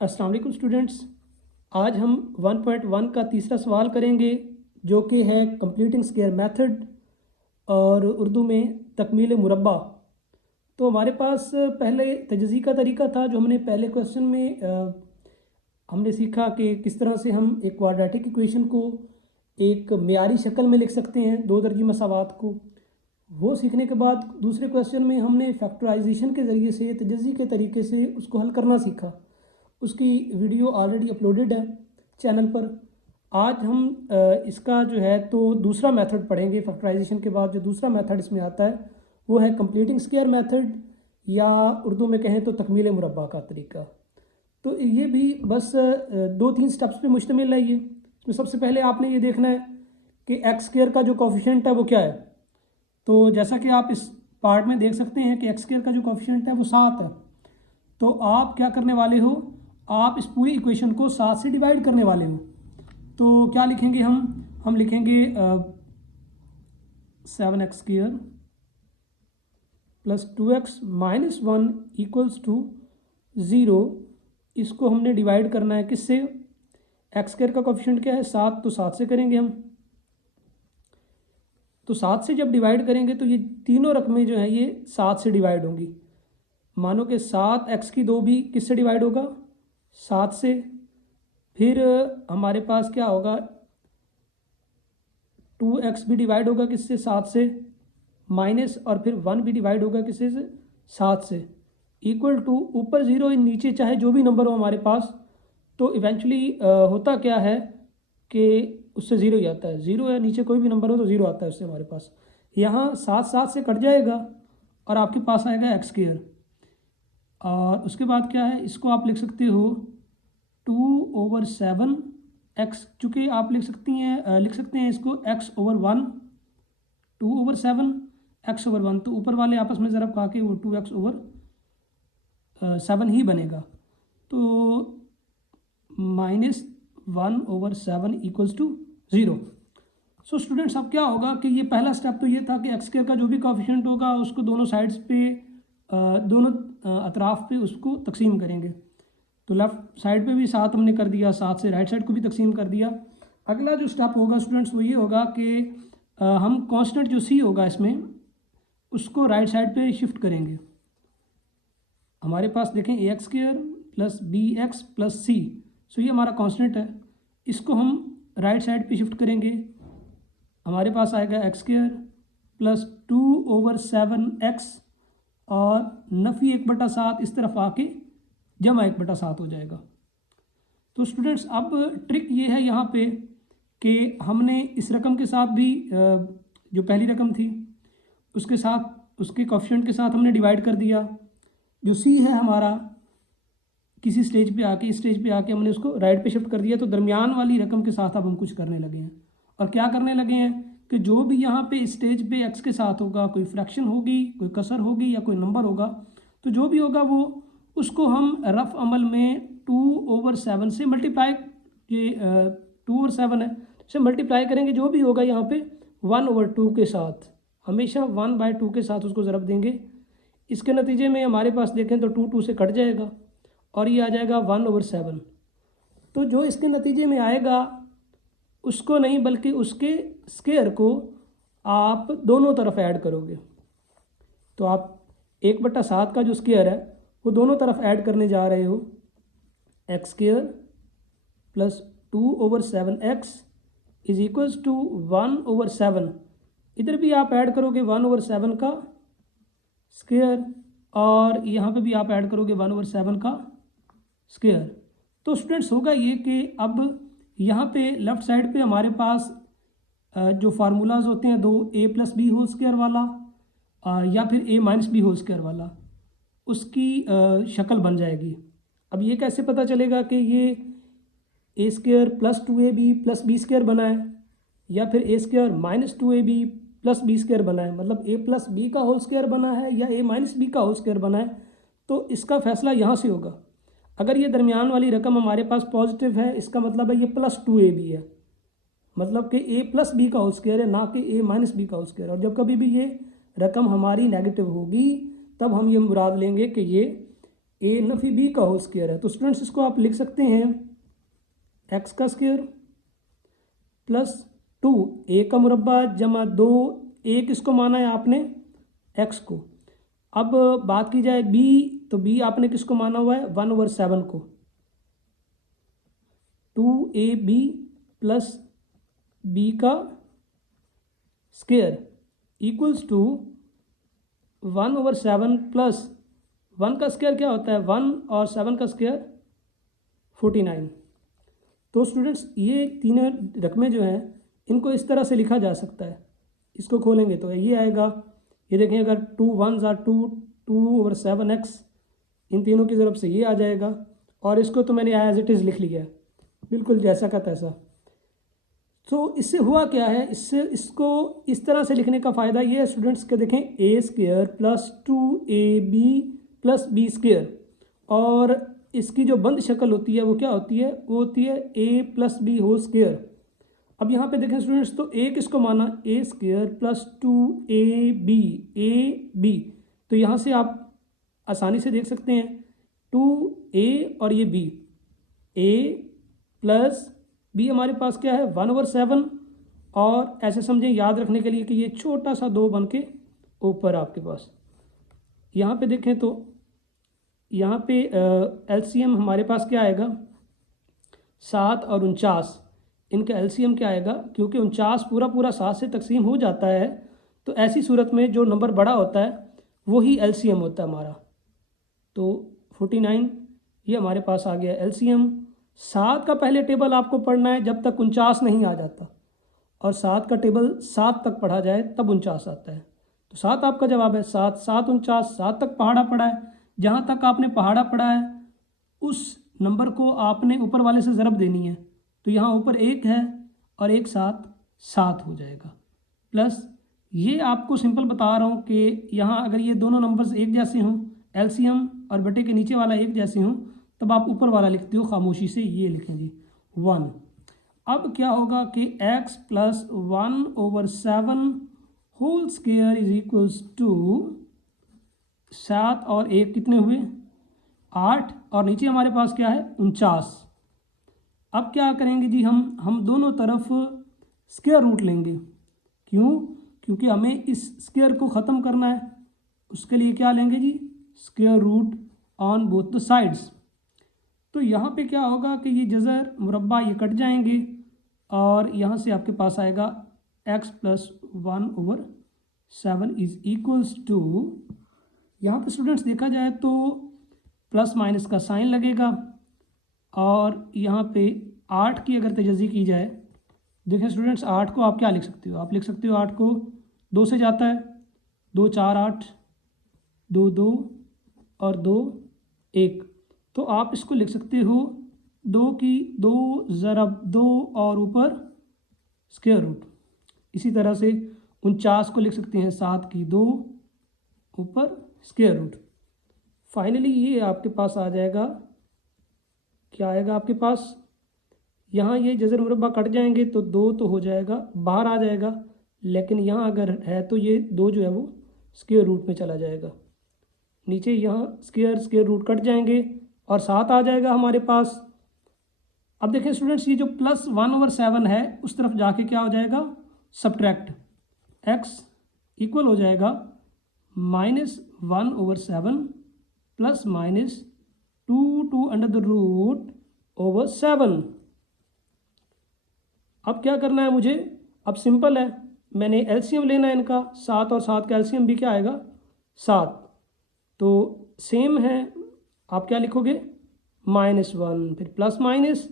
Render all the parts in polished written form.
अस्सलाम वालेकुम स्टूडेंट्स। आज हम 1.1 का तीसरा सवाल करेंगे जो कि है कंप्लीटिंग स्क्वायर मेथड और उर्दू में तकमील मुरब्बा। तो हमारे पास पहले तजज़ी का तरीका था जो हमने पहले क्वेश्चन में हमने सीखा कि किस तरह से हम एक क्वाड्रेटिक इक्वेशन को एक मेयारी शक्ल में लिख सकते हैं, दो दर्जी मसावात को। वो सीखने के बाद दूसरे क्वेश्चन में हमने फैक्टराइजेशन के ज़रिए से तजज़ी के तरीके से उसको हल करना सीखा। उसकी वीडियो ऑलरेडी अपलोडेड है चैनल पर। आज हम इसका जो है तो दूसरा मेथड पढ़ेंगे। फैक्टराइजेशन के बाद जो दूसरा मेथड इसमें आता है वो है कंप्लीटिंग स्क्वायर मेथड, या उर्दू में कहें तो तकमील मुरब्बा का तरीका। तो ये भी बस 2-3 स्टेप्स पे मुश्तमिल है। ये इसमें सबसे पहले आपने ये देखना है कि एक्स स्क्वायर का जो कोफिशिएंट है वो क्या है। तो जैसा कि आप इस पार्ट में देख सकते हैं कि एक्स स्क्वायर का जो कोफिशिएंट है वो 7 है। तो आप क्या करने वाले हो, आप इस पूरी इक्वेशन को 7 से डिवाइड करने वाले हो। तो क्या लिखेंगे हम लिखेंगे 7x² + 2x - 1 = 0। इसको हमने डिवाइड करना है किससे? x² का कोफिशिएंट क्या है? 7, तो 7 से करेंगे हम। तो 7 से जब डिवाइड करेंगे तो ये तीनों रकमें जो हैं ये 7 से डिवाइड होंगी। मानो कि 7x³ भी किससे डिवाइड होगा? 7 से। फिर हमारे पास क्या होगा, 2x भी डिवाइड होगा किससे? 7 से। माइनस और फिर 1 भी डिवाइड होगा किससे से? 7 से। इक्वल टू ऊपर 0 नीचे चाहे जो भी नंबर हो हमारे पास, तो इवेंचुअली होता क्या है कि उससे 0 ही आता है। 0 या नीचे कोई भी नंबर हो तो 0 आता है उससे हमारे पास। यहाँ 7 से कट जाएगा और आपके पास आएगा x²। और उसके बाद क्या है, इसको आप लिख सकते हो 2/7x, चूँकि आप लिख सकते हैं इसको x/1, 2/7 x/1। तो ऊपर वाले आपस में ज़रा खा के वो 2x/7 ही बनेगा। तो -1/7 = 0। सो स्टूडेंट्स, अब क्या होगा कि ये पहला स्टेप तो ये था कि x² का जो भी कोफिशिएंट होगा उसको दोनों साइड्स पे दोनों अतराफ़ पे उसको तकसीम करेंगे। तो लेफ़्ट साइड पे भी 7 हमने कर दिया, 7 से राइट साइड को भी तकसीम कर दिया। अगला जो स्टेप होगा स्टूडेंट्स वो ये होगा कि हम कांस्टेंट जो c होगा इसमें उसको राइट साइड पे शिफ्ट करेंगे। हमारे पास देखें ax² + bx + c। सो ये हमारा कांस्टेंट है, इसको हम राइट साइड पे शिफ्ट करेंगे। हमारे पास आएगा x² + 2/7x और नफ़ी 1/7 इस तरफ आके जमा 1/7 हो जाएगा। तो स्टूडेंट्स, अब ट्रिक ये है यहाँ पे कि हमने इस रकम के साथ भी जो पहली रकम थी उसके साथ, उसके कोफिशिएंट के साथ हमने डिवाइड कर दिया। जो सी है हमारा किसी स्टेज पे आके, इस स्टेज पे आके हमने उसको राइट पे शिफ्ट कर दिया। तो दरमियान वाली रकम के साथ अब हम कुछ करने लगे हैं। और क्या करने लगे हैं कि जो भी यहाँ पे स्टेज पे एक्स के साथ होगा, कोई फ्रैक्शन होगी, कोई कसर होगी या कोई नंबर होगा, तो जो भी होगा वो उसको हम रफ अमल में 2/7 से मल्टीप्लाई, ये 2/7 है, से मल्टीप्लाई करेंगे। जो भी होगा यहाँ पे 1/2 के साथ, हमेशा 1/2 के साथ उसको ज़रब देंगे। इसके नतीजे में हमारे पास देखें तो 2 से कट जाएगा और ये आ जाएगा 1/7। तो जो इसके नतीजे में आएगा उसको नहीं बल्कि उसके स्क्वायर को आप दोनों तरफ ऐड करोगे। तो आप 1/7 का जो स्क्वायर है वो दोनों तरफ ऐड करने जा रहे हो। x² + 2/7x = 1/7। इधर भी आप ऐड करोगे 1/7 का स्क्वायर और यहाँ पे भी आप ऐड करोगे 1/7 का स्क्वायर। तो स्टूडेंट्स, होगा ये कि अब यहाँ पे लेफ़्ट साइड पे हमारे पास जो फार्मूलाज होते हैं, दो a + b² वाला या फिर a - b² वाला, उसकी शक्ल बन जाएगी। अब ये कैसे पता चलेगा कि ये a² + 2ab + b² बना है या फिर a² - 2ab + b² बना है, मतलब a + b का होल स्क्वायर बना है या a - b का होल स्क्वायर बना है? तो इसका फैसला यहाँ से होगा। अगर ये दरमियान वाली रकम हमारे पास पॉजिटिव है, इसका मतलब है ये +2ab है, मतलब कि a + b का होल स्क्वायर है, ना कि a - b का होल स्क्वायर। और जब कभी भी ये रकम हमारी नेगेटिव होगी तब हम ये मुराद लेंगे कि ये ए नफी बी का होल स्क्वायर है। तो स्टूडेंट्स इसको आप लिख सकते हैं एक्स का स्क्वायर प्लस 2 ए का मुरब्बा जमा 2 ए किसको माना है आपने, एक्स को। अब बात की जाए बी, तो बी आपने किसको माना हुआ है, 1/7 को। 2ab प्लस बी का स्क्वायर इक्वल्स टू 1/7 प्लस 1 का स्क्वायर क्या होता है, 1 और 7 का स्क्वायर 49। तो स्टूडेंट्स ये तीनों रकमें जो हैं इनको इस तरह से लिखा जा सकता है। इसको खोलेंगे तो ये आएगा, ये देखें अगर 2 1s are 2, 2/7x, इन तीनों की तरफ से ये आ जाएगा। और इसको तो मैंने एज इट इज़ लिख लिया है, बिल्कुल जैसा का तैसा। तो इससे हुआ क्या है, इससे इसको इस तरह से लिखने का फ़ायदा ये है स्टूडेंट्स के, देखें a square plus 2ab plus b square, और इसकी जो बंद शक्ल होती है वो क्या होती है, वो होती है a plus b whole square. अब यहाँ पे देखें स्टूडेंट्स, तो ए किसको माना, a square plus 2ab, a b. तो यहाँ से आप आसानी से देख सकते हैं 2a और ये b, a प्लस बी हमारे पास क्या है 1/7, और ऐसे समझें याद रखने के लिए कि ये छोटा सा 2 बन के ऊपर आपके पास। यहाँ पे देखें तो यहाँ पे एलसीएम हमारे पास क्या आएगा, 7 और 49, इनका एलसीएम क्या आएगा, क्योंकि 49 पूरा पूरा 7 से तकसीम हो जाता है, तो ऐसी सूरत में जो नंबर बड़ा होता है वही एलसीएम होता है हमारा। तो 49 ये हमारे पास आ गया एलसीएम। 7 का पहले टेबल आपको पढ़ना है जब तक 49 नहीं आ जाता, और 7 का टेबल 7 तक पढ़ा जाए तब 49 आता है। तो 7 आपका जवाब है, 7 7 49, 7 तक पहाड़ा पड़ा है। जहाँ तक आपने पहाड़ा पड़ा है उस नंबर को आपने ऊपर वाले से ज़रब देनी है। तो यहाँ ऊपर 1 है और एक साथ 7 हो जाएगा, प्लस ये आपको सिंपल बता रहा हूँ कि यहाँ अगर ये दोनों नंबर्स एक जैसे हों, एलसीएम और बटे के नीचे वाला एक जैसे हों, तब आप ऊपर वाला लिखते हो खामोशी से, ये लिखें जी 1। अब क्या होगा कि x plus 1/7 whole square is equals to 7 और 1 कितने हुए 8, और नीचे हमारे पास क्या है 49। अब क्या करेंगे जी, हम दोनों तरफ स्क्वायर रूट लेंगे। क्यों, क्योंकि हमें इस स्क्वायर को ख़त्म करना है, उसके लिए क्या लेंगे जी, square root on both the sides. तो यहाँ पे क्या होगा कि ये जज़र मुरब्बा ये कट जाएंगे, और यहाँ से आपके पास आएगा x plus 1/7 is equals to, यहाँ पे स्टूडेंट्स देखा जाए तो प्लस माइनस का साइन लगेगा, और यहाँ पे 8 की अगर तजज़ी की जाए, देखें स्टूडेंट्स 8 को आप क्या लिख सकते हो, आप लिख सकते हो 8 को 2 से जाता है, 2 4 8, 2 2 और 2 1। तो आप इसको लिख सकते हो 2 की 2 ज़रब 2 और ऊपर स्क्वायर रूट। इसी तरह से 49 को लिख सकते हैं 7 की 2 ऊपर स्क्वायर रूट। फाइनली ये आपके पास आ जाएगा, क्या आएगा आपके पास, यहाँ ये जज़र मुरब्बा कट जाएंगे तो 2 तो हो जाएगा बाहर आ जाएगा, लेकिन यहाँ अगर है तो ये 2 जो है वो स्क्वायर रूट में चला जाएगा। नीचे यहाँ स्क्वायर रूट कट जाएंगे और 7 आ जाएगा हमारे पास। अब देखें स्टूडेंट्स, ये जो प्लस 1/7 है उस तरफ जाके क्या हो जाएगा, सब्ट्रैक्ट, x इक्वल हो जाएगा -1/7 plus minus 2 under the root over 7। अब क्या करना है मुझे, अब सिंपल है, मैंने एलसीएम लेना है इनका, 7 और 7 का एलसीएम भी क्या आएगा 7। तो सेम है, आप क्या लिखोगे -1, फिर प्लस माइनस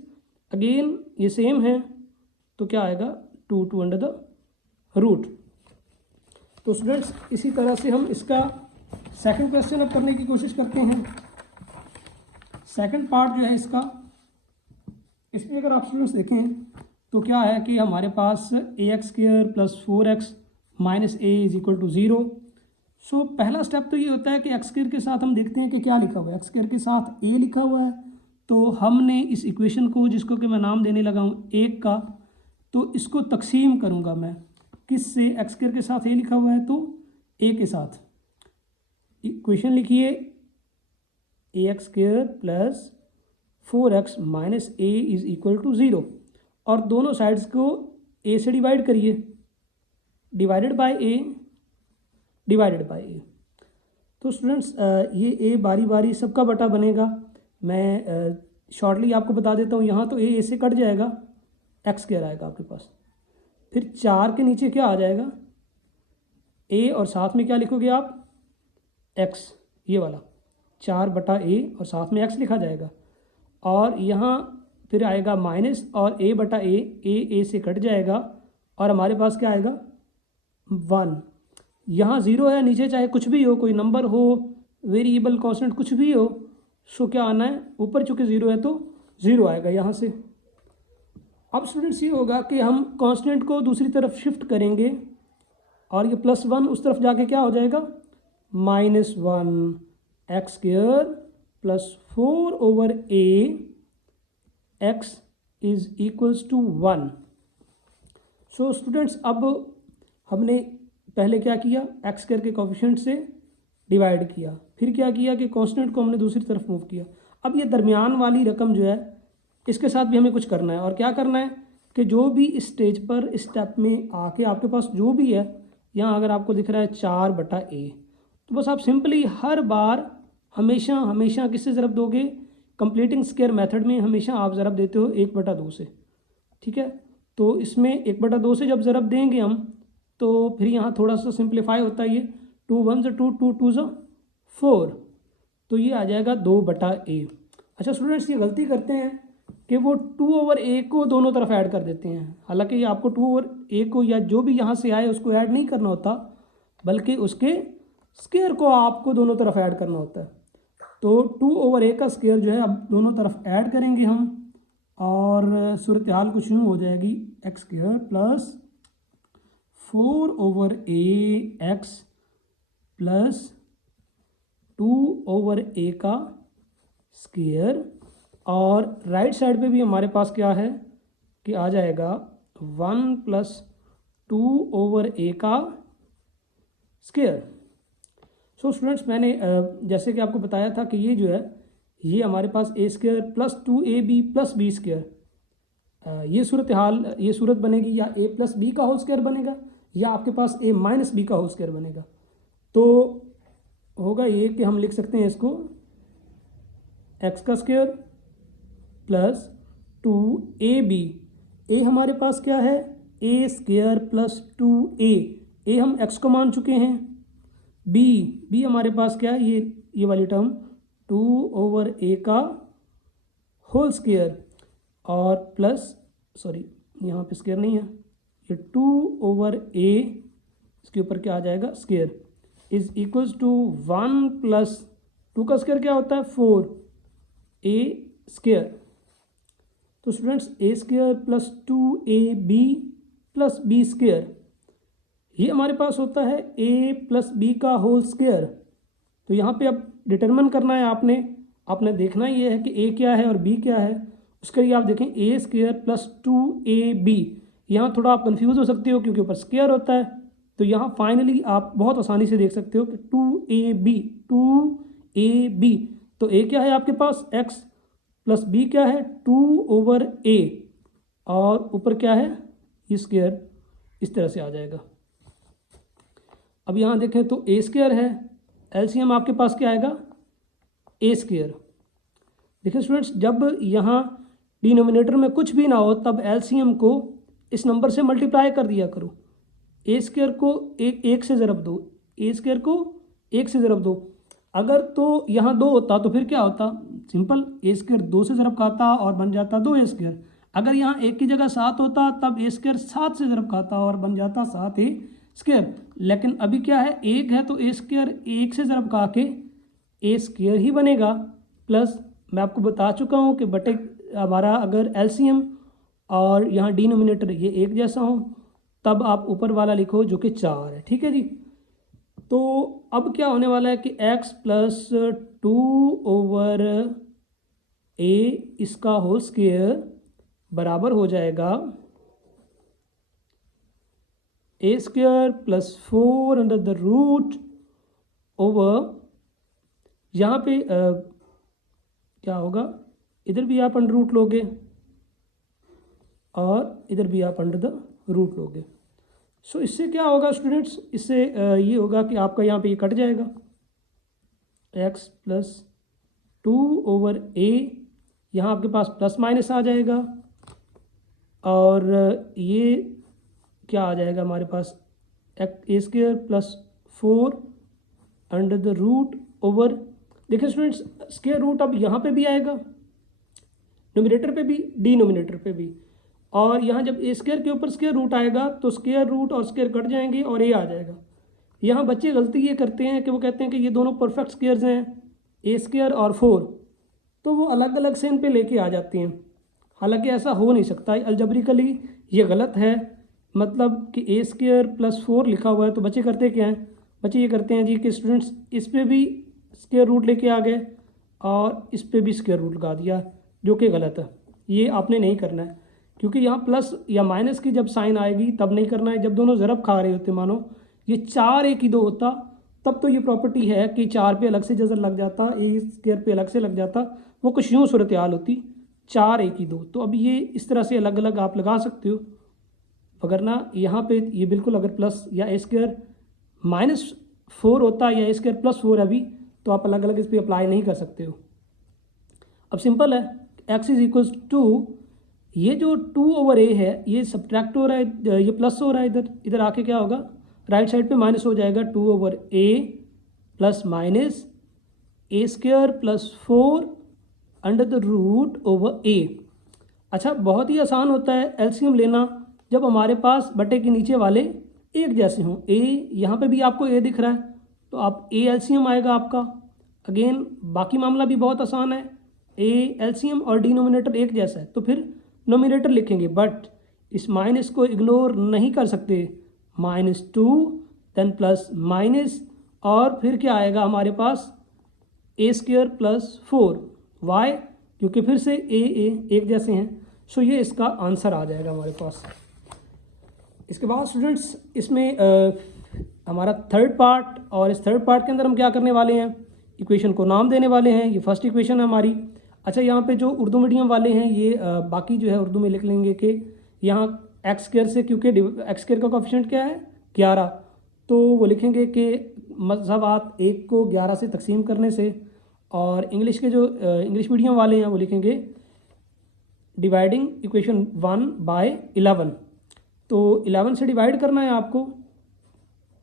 अगेन ये सेम है, तो क्या आएगा 2 अंडर द रूट। तो स्टूडेंट्स इसी तरह से हम इसका सेकंड क्वेश्चन अब करने की कोशिश करते हैं। सेकंड पार्ट जो है इसका, इसमें अगर आप स्टूडेंट्स देखें तो क्या है कि हमारे पास ax² plus 4x minus a is equal to 0। So पहला स्टेप तो ये होता है कि x² के साथ हम देखते हैं कि क्या लिखा हुआ है, x² के साथ a लिखा हुआ है, तो हमने इस इक्वेशन को, जिसको कि मैं नाम देने लगा हूँ 1 का, तो इसको तकसीम करूँगा मैं किस से, x² के साथ a लिखा हुआ है तो a के साथ। इक्वेशन लिखिए ax square plus 4x minus a is equal to 0, और दोनों साइड्स को a से डिवाइड करिए, डिवाइडेड बाय a। तो स्टूडेंट्स ये a बारी बारी सबका बटा बनेगा। मैं शॉर्टली आपको बता देता हूँ, यहाँ तो a से कट जाएगा, x स्क्वायर आएगा आपके पास। फिर 4 के नीचे क्या आ जाएगा, a और साथ में क्या लिखोगे आप, x, ये वाला 4/a और साथ में x लिखा जाएगा। और यहाँ फिर आएगा माइनस और a से कट जाएगा और हमारे पास क्या आएगा 1। यहाँ 0 है, नीचे चाहे कुछ भी हो, कोई नंबर हो, वेरिएबल, कांस्टेंट, कुछ भी हो, सो क्या आना है, ऊपर चूँकि 0 है तो 0 आएगा यहाँ से। अब स्टूडेंट्स ये होगा कि हम कांस्टेंट को दूसरी तरफ शिफ्ट करेंगे और ये +1 उस तरफ जाके क्या हो जाएगा, -1 x square plus 4/a x is equals to 1। So students अब हमने पहले क्या किया, x स्क्वायर के कोफिशिएंट से डिवाइड किया, फिर क्या किया कि कांस्टेंट को हमने दूसरी तरफ मूव किया। अब ये दरमियान वाली रकम जो है इसके साथ भी हमें कुछ करना है, और क्या करना है कि जो भी इस स्टेज पर इस स्टेप में आके आपके पास जो भी है, यहाँ अगर आपको दिख रहा है 4/a, तो बस आप सिंपली हर बार हमेशा किससे ज़रब दोगे, कंप्लीटिंग स्क्वायर मेथड में हमेशा आप ज़रब देते हो 1/2 से, ठीक है। तो इसमें 1/2 से जब ज़रब देंगे हम, तो फिर यहाँ थोड़ा सा सिंप्लीफाई होता है, ये 2 1 2 2 2 4, तो ये आ जाएगा 2/a। अच्छा स्टूडेंट्स, ये गलती करते हैं कि वो 2/a को दोनों तरफ ऐड कर देते हैं। हालांकि ये आपको 2/a को या जो भी यहाँ से आए उसको ऐड नहीं करना होता, बल्कि उसके स्क्वायर को आपको दोनों तरफ ऐड करना होता है। तो 2/a का स्क्वायर जो है अब दोनों तरफ ऐड करेंगे हम, और सूरत हाल कुछ यूँ हो जाएगी, x square plus 4/a x plus 2/a का स्क्वायर, और राइट साइड पे भी हमारे पास क्या है कि आ जाएगा 1 प्लस 2/a का स्क्वायर। सो स्टूडेंट्स, मैंने जैसे कि आपको बताया था कि ये जो है ये हमारे पास a square plus 2ab plus b square, ये सूरत बनेगी, या a प्लस b का होल स्क्वायर बनेगा, या आपके पास a माइनस b का होल स्क्वायर बनेगा। तो होगा ये कि हम लिख सकते हैं इसको x का स्क्वायर प्लस 2ab, a हमारे पास क्या है, a square plus 2a, a हम x को मान चुके हैं, b हमारे पास क्या है, ये वाली टर्म 2/a का होल स्क्वायर, और प्लस, सॉरी यहाँ पे स्क्वायर नहीं है, ये 2/a, इसके ऊपर क्या आ जाएगा square, is equals to 1 plus 2 का स्क्वायर क्या होता है 4a स्क्वायर। तो students a square plus 2ab plus b square, ये हमारे पास होता है a प्लस b का होल स्क्वायर। तो यहाँ पे अब डिटरमिन करना है आपने देखना ये है कि a क्या है और b क्या है। उसके लिए आप देखें a स्क्वायर प्लस 2ab, यहाँ थोड़ा आप कंफ्यूज हो सकते हो क्योंकि ऊपर स्क्वायर होता है। तो यहाँ फाइनली आप बहुत आसानी से देख सकते हो कि 2ab, तो a क्या है आपके पास x प्लस b क्या है 2/a, और ऊपर क्या है ये स्क्वायर, इस तरह से आ जाएगा। अब यहाँ देखें तो a स्क्वायर है, एलसीएम आपके पास क्या आएगा a स्क्वायर। देखिए स्टूडेंट्स, जब यहाँ डिनोमिनेटर में कुछ भी ना हो तब एलसीएम को इस नंबर से मल्टीप्लाई कर दिया करो। a स्क्वायर को एक से ज़रब दो, a स्क्वायर को 1 से ज़रब दो। अगर तो यहाँ 2 होता तो फिर क्या होता, सिंपल, a स्क्वायर 2 से ज़रब खाता और बन जाता 2a स्क्वायर। अगर यहाँ 1 की जगह 7 होता तब a स्क्वायर 7 से ज़रब खाता और बन जाता 7a स्क्वायर। लेकिन अभी क्या है, 1 है तो a स्क्वायर 1 से ज़रब खा के a स्क्वायर ही बनेगा, प्लस मैं आपको बता चुका हूँ कि बटे हमारा अगर एलसीएम और यहाँ डिनोमिनेटर ये एक जैसा हो तब आप ऊपर वाला लिखो जो कि 4 है, ठीक है जी। तो अब क्या होने वाला है कि x प्लस 2/a इसका होल स्क्वायर बराबर हो जाएगा a square plus 4 under the root over, यहाँ पे क्या होगा, इधर भी आप अंडर रूट लोगे और इधर भी आप अंडर द रूट लोगे। सो इससे क्या होगा स्टूडेंट्स, इससे ये होगा कि आपका यहाँ पे ये कट जाएगा, x प्लस 2/a, यहाँ आपके पास प्लस माइनस आ जाएगा और ये क्या आ जाएगा हमारे पास, a² plus 4 under the root over, देखिए स्टूडेंट्स स्क्वायर रूट अब यहाँ पे भी आएगा, न्यूमरेटर पे भी डिनोमिनेटर पे भी, और यहाँ जब a² के ऊपर स्क्वायर रूट आएगा तो स्क्वायर रूट और स्क्वायर कट जाएंगे और a आ जाएगा। यहाँ बच्चे गलती ये करते हैं कि वो कहते हैं कि ये दोनों परफेक्ट स्क्वायर्स हैं, a² और 4, तो वो अलग अलग से इन पे लेके आ जाते हैं। हालांकि ऐसा हो नहीं सकता, अलजेब्रिकली ये गलत है। मतलब कि a² प्लस 4 लिखा हुआ है तो बच्चे करते क्या हैं, बच्चे ये करते हैं जी कि स्टूडेंट्स इस पे भी स्क्वायर रूट लेके आ गए और इस पे भी स्क्वायर रूट लगा दिया, जो कि गलत है। ये आपने नहीं करना है, क्योंकि यहाँ प्लस या माइनस की जब साइन आएगी तब नहीं करना है। जब दोनों ज़रब खा रहे होते, मानो ये 4a² होता, तब तो ये प्रॉपर्टी है कि 4 पे अलग से जजर लग जाता, a² पे अलग से लग जाता, वो कुछ यूँ सूरत हाल होती 4a²। तो अब ये इस तरह से अलग अलग आप लगा सकते हो, अगर ना यहाँ पे ये बिल्कुल अगर प्लस या a² माइनस 4 होता या a² प्लस 4 अभी, तो आप अलग अलग इस पर अप्लाई नहीं कर सकते हो। अब सिंपल है, x इज इक्वल्स टू, ये जो 2/a है ये सब्ट्रैक्ट हो रहा है, ये प्लस हो रहा है, इधर आके क्या होगा, राइट साइड पे माइनस हो जाएगा, 2/a plus minus a² plus 4 under the root over a। अच्छा, बहुत ही आसान होता है एलसीएम लेना जब हमारे पास बटे के नीचे वाले एक जैसे हों। a यहाँ पे भी आपको a दिख रहा है तो आप a एलसीएम आएगा आपका। अगेन बाकी मामला भी बहुत आसान है, a एलसीएम और डिनोमिनेटर एक जैसा है तो फिर नोमिनेटर लिखेंगे, बट इस माइनस को इग्नोर नहीं कर सकते, -2 देन प्लस माइनस और फिर क्या आएगा हमारे पास, a² प्लस 4, वाई, क्योंकि फिर से a एक जैसे हैं। सो ये इसका आंसर आ जाएगा हमारे पास। इसके बाद स्टूडेंट्स इसमें हमारा थर्ड पार्ट, और इस थर्ड पार्ट के अंदर हम क्या करने वाले हैं, इक्वेशन को नाम देने वाले हैं। ये फर्स्ट इक्वेशन है हमारी। अच्छा, यहाँ पे जो उर्दू मीडियम वाले हैं ये बाकी जो है उर्दू में लिख लेंगे कि यहाँ x² से, क्योंकि x² का कोफिशिएंट क्या है 11, तो वो लिखेंगे कि मज़हबात 1 को 11 से तकसीम करने से, और इंग्लिश के जो इंग्लिश मीडियम वाले हैं वो लिखेंगे डिवाइडिंग इक्वेशन 1 बाय 11। तो 11 से डिवाइड करना है आपको,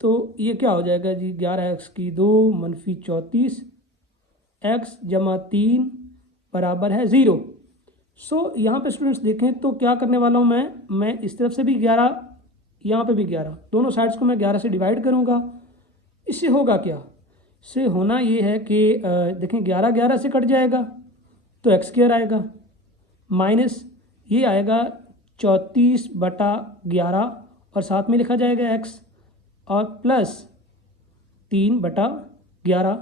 तो ये क्या हो जाएगा जी, 11x की 2 मनफी 34 x जमा 3 बराबर है 0। सो यहाँ पे स्टूडेंट्स देखें तो क्या करने वाला हूँ मैं इस तरफ से भी 11, यहाँ पे भी 11, दोनों साइड्स को मैं 11 से डिवाइड करूँगा। इससे होगा क्या, इससे होना ये है कि देखें 11 11 से कट जाएगा तो x² आएगा, माइनस ये आएगा 34/11 और साथ में लिखा जाएगा x, और प्लस 3/11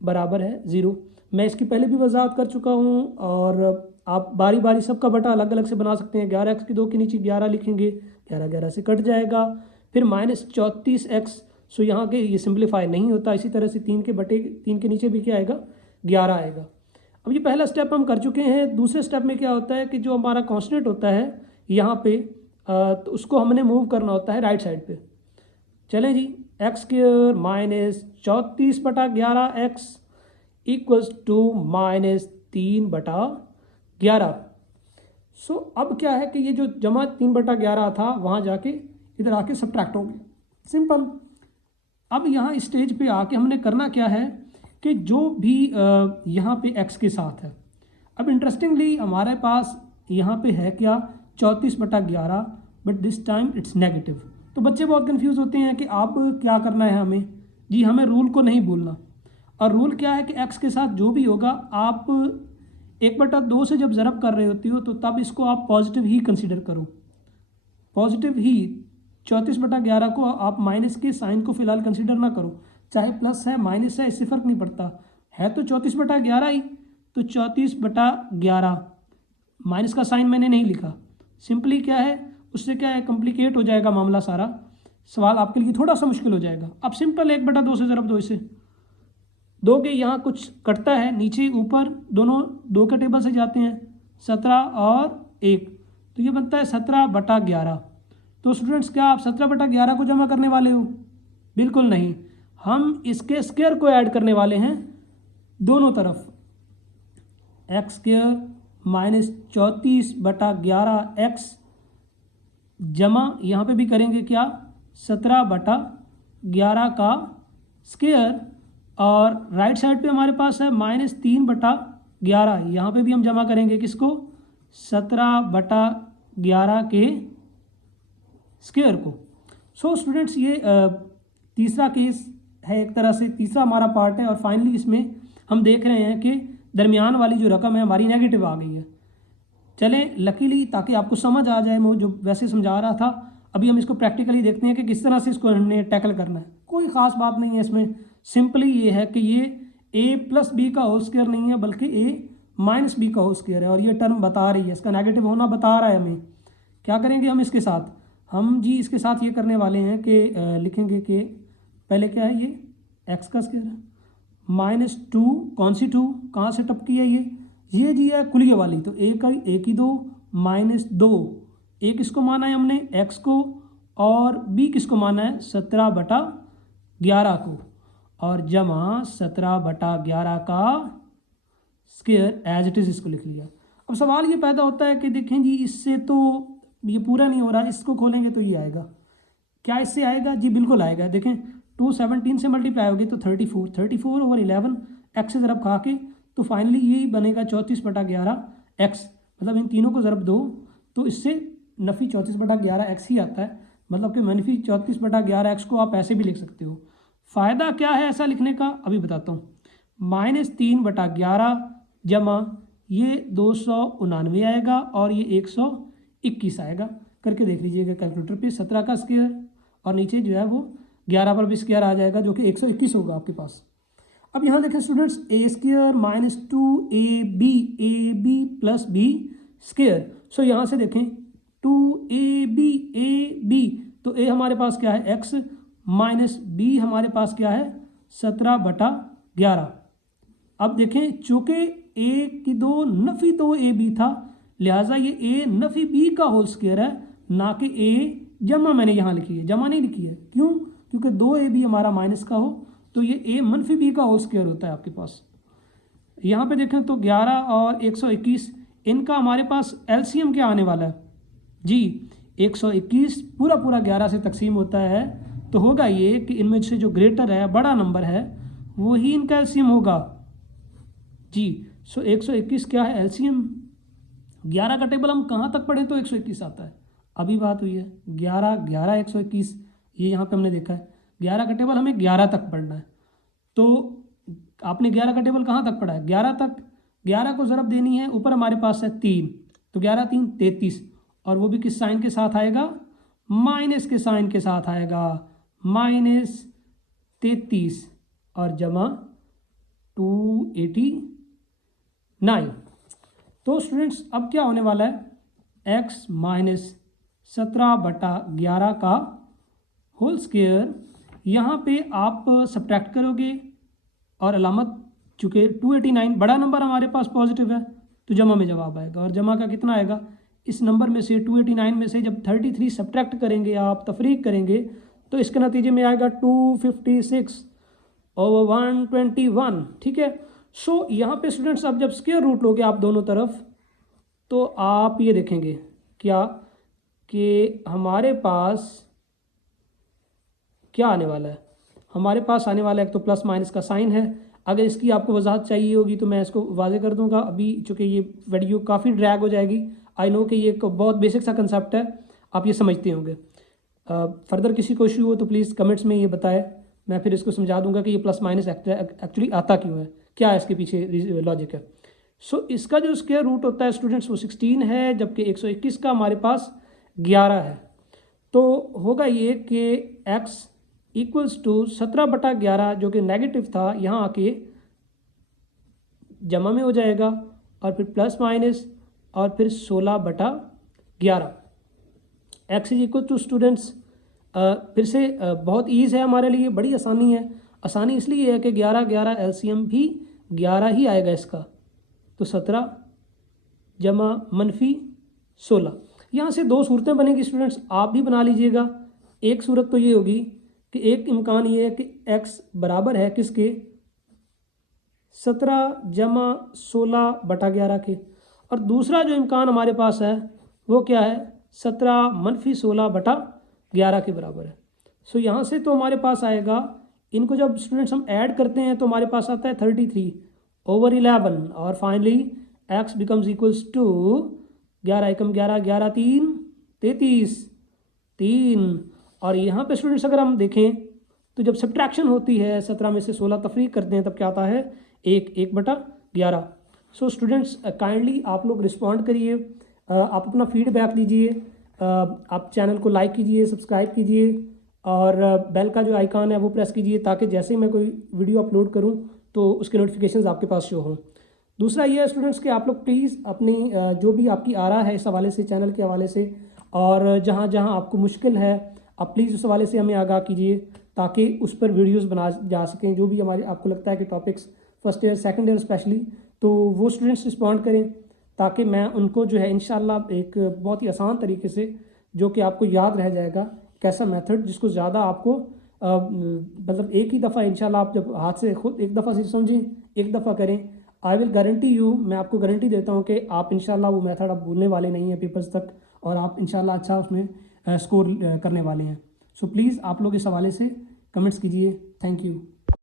बराबर है 0। मैं इसकी पहले भी वजाहत कर चुका हूँ, और आप बारी बारी सबका बटा अलग अलग से बना सकते हैं। 11x की 2 के नीचे 11 लिखेंगे, 11 11 से कट जाएगा, फिर -34x। सो यहाँ के ये सिंप्लीफाई नहीं होता, इसी तरह से 3 के बटे 3 के नीचे भी क्या आएगा 11 आएगा। अब ये पहला स्टेप हम कर चुके हैं। दूसरे स्टेप में क्या होता है कि जो हमारा कॉन्स्टेंट होता है यहाँ पे तो उसको हमने मूव करना होता है राइट साइड पे। चलें जी, x² minus 34/11x equals to -3/11। So अब क्या है कि ये जो जमा 3/11 था वहाँ जाके इधर आके सब्ट्रैक्ट हो गया, सिंपल। अब यहाँ स्टेज पे आके हमने करना क्या है कि जो भी यहाँ पे x के साथ है, अब इंटरेस्टिंगली हमारे पास यहाँ पे है क्या 34/11, but this time it's negative. तो बच्चे बहुत कंफ्यूज होते हैं कि आप क्या करना है हमें, जी हमें रूल को नहीं भूलना। और रूल क्या है कि x के साथ जो भी होगा आप 1/2 से जब ज़रब कर रहे होती हो तो तब इसको आप पॉजिटिव ही कंसीडर करो, पॉजिटिव ही। 34/11 को आप माइनस के साइन को फिलहाल कंसीडर ना करो, चाहे प्लस है माइनस है इससे फ़र्क नहीं पड़ता, है तो 34/11 ही। तो 34/11 माइनस का साइन मैंने नहीं लिखा, सिंपली क्या है उससे क्या है कॉम्प्लिकेट हो जाएगा मामला, सारा सवाल आपके लिए थोड़ा सा मुश्किल हो जाएगा। अब सिंपल 1/2 से ज़रब दो इसे, 2 के यहाँ कुछ कटता है, नीचे ऊपर दोनों 2 के टेबल से जाते हैं, 17 और 1, तो ये बनता है 17/11। तो स्टूडेंट्स क्या आप 17/11 को जमा करने वाले हो? बिल्कुल नहीं, हम इसके स्क्वायर को ऐड करने वाले हैं दोनों तरफ। x² माइनस 34/11x जमा यहाँ पे भी करेंगे क्या 17/11 का स्क्वायर, और राइट साइड पे हमारे पास है -3/11, यहाँ पे भी हम जमा करेंगे किसको 17/11 के स्क्वायर को। सो स्टूडेंट्स ये तीसरा केस है, एक तरह से तीसरा हमारा पार्ट है, और फाइनली इसमें हम देख रहे हैं कि दरमियान वाली जो रकम है हमारी नेगेटिव आ गई है। चलें लकीली ताकि आपको समझ आ जाए, मैं जो वैसे समझा रहा था, अभी हम इसको प्रैक्टिकली देखते हैं कि किस तरह से इसको हमने टैकल करना है। कोई ख़ास बात नहीं है इसमें, सिंपली ये है कि ये a+b का होल स्क्वायर नहीं है बल्कि a-b का होल स्क्वायर है, और ये टर्म बता रही है, इसका नेगेटिव होना बता रहा है हमें। क्या करेंगे हम इसके साथ, हम जी इसके साथ ये करने वाले हैं कि लिखेंगे कि पहले क्या है, ये x का स्क्वायर है, -2, कौन सी 2, कहाँ से टपकी है ये जी है कुलिये वाली, तो a की 2 -2, a किसको माना है हमने x को, और b किसको माना है 17/11 को, और जमा 17/11 का स्क्वायर एज इट इज़ इसको लिख लिया। अब सवाल ये पैदा होता है कि देखें जी इससे तो ये पूरा नहीं हो रहा, इसको खोलेंगे तो ये आएगा, क्या इससे आएगा जी बिल्कुल आएगा। देखें 2 17 से मल्टीप्लाई होगी तो 34/11 x से ज़रब खा के, तो फाइनली यही बनेगा 34/11x, मतलब इन तीनों को ज़रब दो तो इससे नफ़ी 34/11x ही आता है, मतलब कि मनफी 34/11x को आप ऐसे भी लिख सकते हो। फ़ायदा क्या है ऐसा लिखने का अभी बताता हूँ, -3/11 जमा ये 299 आएगा और ये 121 आएगा, करके देख लीजिएगा कैलकुलेटर पे, 17 का स्क्वायर और नीचे जो है वो 11 पर भी स्क्वायर आ जाएगा जो कि 121 होगा आपके पास। अब यहाँ देखें students, a² -2ab plus b square, so यहाँ से देखें 2ab, तो a हमारे पास क्या है x माइनस b हमारे पास क्या है 17/11। अब देखें चूँकि a की 2 नफ़ी 2ab था, लिहाजा ये a नफ़ी b का होल स्क्वायर है, ना कि a जमा मैंने यहाँ लिखी है, जमा नहीं लिखी है। क्यों? क्योंकि 2ab हमारा माइनस का हो तो ये a मनफी b का होल स्क्वायर होता है आपके पास। यहाँ पे देखें तो 11 और 121 इनका हमारे पास एलसीएम क्या आने वाला है जी, 121 पूरा 11 से तकसीम होता है, तो होगा ये कि इनमें से जो ग्रेटर है बड़ा नंबर है वही इनका एलसीएम होगा जी। सो 121 क्या है एलसीएम, 11 का टेबल हम कहाँ तक पढ़ें तो 121 आता है, अभी बात हुई है 11 11 121, ये यहाँ पे हमने देखा है 11 का टेबल हमें 11 तक पढ़ना है, तो आपने 11 का टेबल कहाँ तक पढ़ा है 11 तक, 11 को ज़रब देनी है, ऊपर हमारे पास है 3, तो 11 3 33, और वो भी किस साइन के साथ आएगा, माइनस के साइन के साथ आएगा, -33 और जमा 289। तो स्टूडेंट्स अब क्या होने वाला है, x माइनस 17/11 का होल स्क्वायर, यहाँ पे आप सब्ट्रैक्ट करोगे और अलामत चूँकि 289 बड़ा नंबर हमारे पास पॉजिटिव है तो जमा में जवाब आएगा, और जमा का कितना आएगा, इस नंबर में से 289 में से जब 33 सब्ट्रैक्ट करेंगे आप, तफरीक करेंगे, तो इसके नतीजे में आएगा 256/121, ठीक है। सो यहाँ पे स्टूडेंट्स अब जब स्क्वायर रूट लोगे आप दोनों तरफ, तो आप ये देखेंगे क्या कि हमारे पास क्या आने वाला है, हमारे पास आने वाला है एक तो प्लस माइनस का साइन है। अगर इसकी आपको वजाहत चाहिए होगी तो मैं इसको वाजे कर दूंगा, अभी चूँकि ये वीडियो काफ़ी ड्रैग हो जाएगी, आई नो कि ये एक बहुत बेसिक सा कंसेप्ट है, आप ये समझते होंगे। फर्दर किसी को इशू हो तो प्लीज़ कमेंट्स में ये बताएं, मैं फिर इसको समझा दूंगा कि ये प्लस माइनस एक्चुअली आता क्यों है, क्या है इसके पीछे लॉजिक है। सो इसका जो स्क्वायर रूट होता है स्टूडेंट्स वो 16 है, जबकि 121 का हमारे पास 11 है, तो होगा ये कि x इक्वल्स टू 17/11 जो कि नेगेटिव था यहाँ आके जमा में हो जाएगा, और फिर प्लस माइनस और फिर 16/11। x is equal to students फिर से बहुत ईज़ है हमारे लिए, बड़ी आसानी है। आसानी इसलिए है कि 11 11 एलसीएम भी 11 ही आएगा इसका, तो 17 जमा मनफी 16। यहाँ से दो सूरतें बनेगी स्टूडेंट्स, आप भी बना लीजिएगा। एक सूरत तो ये होगी कि एक इम्कान ये है कि x बराबर है किसके, 17 जमा 16 बटा 11 के, और दूसरा जो इम्कान हमारे पास है वो क्या है, 17 मनफी 16 बटा 11 के बराबर है। सो यहाँ से तो हमारे पास आएगा, इनको जब स्टूडेंट्स हम ऐड करते हैं तो हमारे पास आता है 33/11, और finally x becomes equals to 11 एकम 11, 11 3 33 3। और यहाँ पे स्टूडेंट्स अगर हम देखें तो जब सब्ट्रैक्शन होती है 17 में से 16 तफरीक करते हैं तब क्या आता है, 1/11। सो स्टूडेंट्स काइंडली आप लोग रिस्पॉन्ड करिए, आप अपना फीडबैक दीजिए, आप चैनल को लाइक कीजिए, सब्सक्राइब कीजिए, और बेल का जो आइकॉन है वो प्रेस कीजिए, ताकि जैसे ही मैं कोई वीडियो अपलोड करूं तो उसके नोटिफिकेशंस आपके पास शो हों। दूसरा ये है स्टूडेंट्स कि आप लोग प्लीज़ अपनी जो भी आपकी आरा है इस हवाले से, चैनल के हवाले से, और जहाँ जहाँ आपको मुश्किल है आप प्लीज़ उस हवाले से हमें आगाह कीजिए, ताकि उस पर वीडियोस बना जा सकें। जो भी हमारे आपको लगता है कि topics first year second year specially, तो वो स्टूडेंट्स रिस्पॉन्ड करें, ताकि मैं उनको जो है इंशाल्लाह एक बहुत ही आसान तरीके से, जो कि आपको याद रह जाएगा, कैसा मेथड जिसको ज़्यादा आपको मतलब एक ही दफ़ा इंशाल्लाह आप जब हाथ से खुद एक दफ़ा से समझें, एक दफ़ा करें, आई विल गारंटी यू, मैं आपको गारंटी देता हूँ कि आप इंशाल्लाह वो मेथड आप भूलने वाले नहीं हैं पेपर्स तक, और आप इंशाल्लाह अच्छा उसमें स्कोर करने वाले हैं। सो प्लीज़ आप लोग इस हवाले से कमेंट्स कीजिए। Thank you.